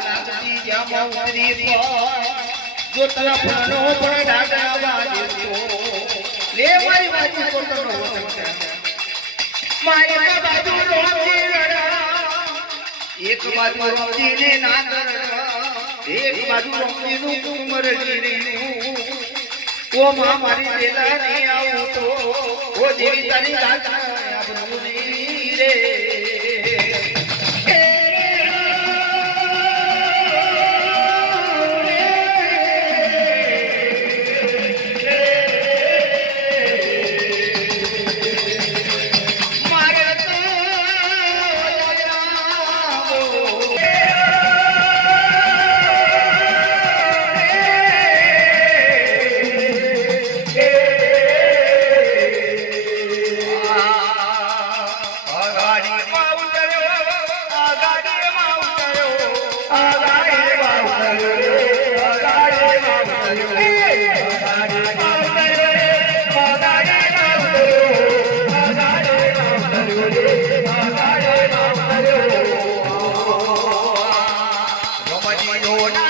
લાગતી જામ ઉતરી જો તરફ નો પણ ડાગા વાગે લે મારી વાજી પોતાનો મારી બાજુ રોજી રડા એક બાજુ રોજી ને ના એક બાજુ રોજી નું કુમર લીધું ઓ માં મારી દેલા ની આવું તો ઓ દેવી તારી ગાતા આબરૂની રે Roma